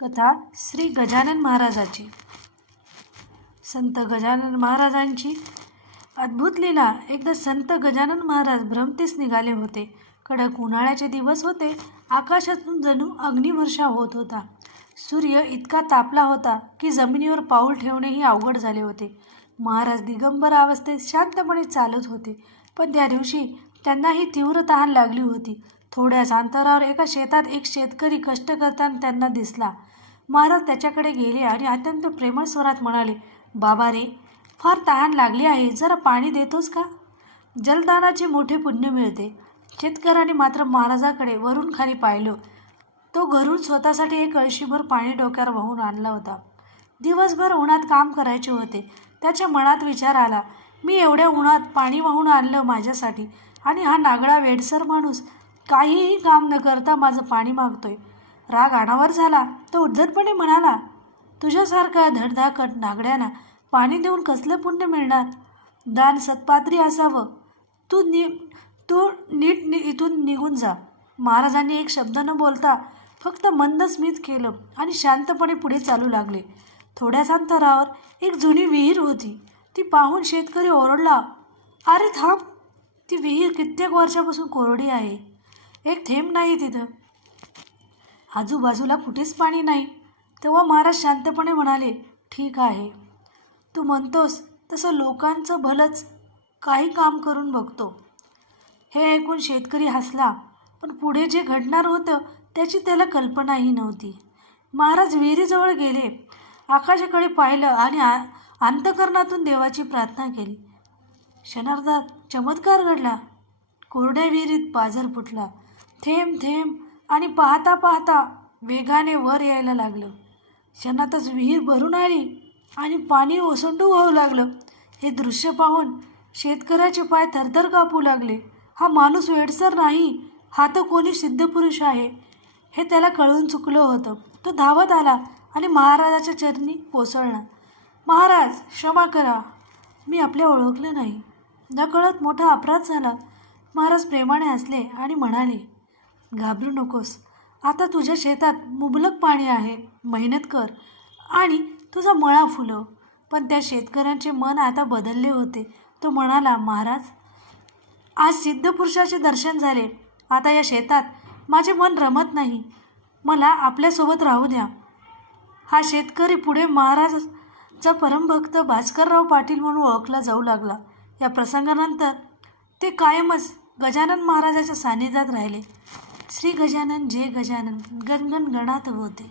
कथा श्री गजानन महाराजाची। संत गजानन महाराजांची अद्भुत लीला। एकदा संत गजानन महाराज भ्रमतीस निघाले होते। कडक उन्हाळ्याचे दिवस होते। आकाशातून जणू अग्निवर्षा होत होता। सूर्य इतका तापला होता की जमिनीवर पाऊल ठेवणेही अवघड झाले होते। महाराज दिगंबर अवस्थेत शांतपणे चालत होते, पण त्या दिवशी त्यांनाही तीव्र तहान लागली होती। थोड्याच अंतरावर एका शेतात एक शेतकरी कष्ट करताना त्यांना दिसला। महाराज त्याच्याकडे गेले आणि अत्यंत प्रेमळ स्वरात म्हणाले, बाबा रे, फार तहान लागली आहे, जरा पाणी देतोस का? जलदानाचे मोठे पुण्य मिळते। शेतकऱ्याने मात्र महाराजाकडे वरून खाली पाहिलं। तो घरून स्वतःसाठी एक कळशीभर पाणी डोक्यावर वाहून आणला होता। दिवसभर उन्हात काम करायचे होते। त्याच्या मनात विचार आला, मी एवढ्या उन्हात पाणी वाहून आणलं माझ्यासाठी, आणि हा नागडा वेडसर माणूस काहीही काम न करता माझं पाणी मागतोय। राग अनावर झाला। तो उद्धटपणे म्हणाला, तुझ्यासारखा धडधाकट नागड्यांना पाणी देऊन कसलं पुण्य मिळणार? दान सत्पात्री असावं। तू नीट इथून निघून जा। महाराजांनी एक शब्द न बोलता फक्त मंद स्मित केलं आणि शांतपणे पुढे चालू लागले। थोड्याच अंतरावर एक जुनी विहीर होती। ती पाहून शेतकरी ओरडला, अरे थांब, ती विहीर कित्येक वर्षापासून कोरडी आहे, एक थेंब नाही तिथं, आजूबाजूला कुठेच पाणी नाही। तेव्हा महाराज शांतपणे म्हणाले, ठीक आहे, तू म्हणतोस तसं लोकांचं भलंच काही काम करून बघतो। हे ऐकून शेतकरी हसला, पण पुढे जे घडणार होतं त्याची त्याला कल्पनाही नव्हती। महाराज विहिरीजवळ गेले, आकाशाकडे पाहिलं आणि अंतःकरणातून देवाची प्रार्थना केली। क्षणार्धात चमत्कार घडला। कोरड्या विहिरीत पाझर फुटला। थेंब थेंब आणि पाहता पाहता वेगाने वर यायला लागलं। क्षणातच विहीर भरून आली आणि पाणी ओसंडू वाहू लागलं। हे दृश्य पाहून शेतकऱ्याचे पाय थरथर कापू लागले। हा माणूस वेडसर नाही, हा तर कोणी सिद्धपुरुष आहे, हे त्याला कळून चुकलं होतं। तो धावत आला आणि महाराजाच्या चरणी कोसळला। महाराज, क्षमा करा, मी आपल्या ओळखलं नाही, नकळत मोठा अपराध झाला। महाराज प्रेमाने हसले आणि म्हणाले, घाबरू नकोस, आता तुझ्या शेतात मुबलक पाणी आहे, मेहनत कर आणि तुझा मळा फुलव। पण त्या शेतकऱ्यांचे मन आता बदलले होते। तो म्हणाला, महाराज, आज सिद्धपुरुषाचे दर्शन झाले, आता या शेतात माझे मन रमत नाही, मला आपल्यासोबत राहू द्या। हा शेतकरी पुढे महाराजांचा परमभक्त भास्करराव पाटील म्हणून ओळखला जाऊ लागला। या प्रसंगानंतर ते कायमच गजानन महाराजाच्या सान्निध्यात राहिले। श्री गजानन जय गजानन, गणगण गणात होते।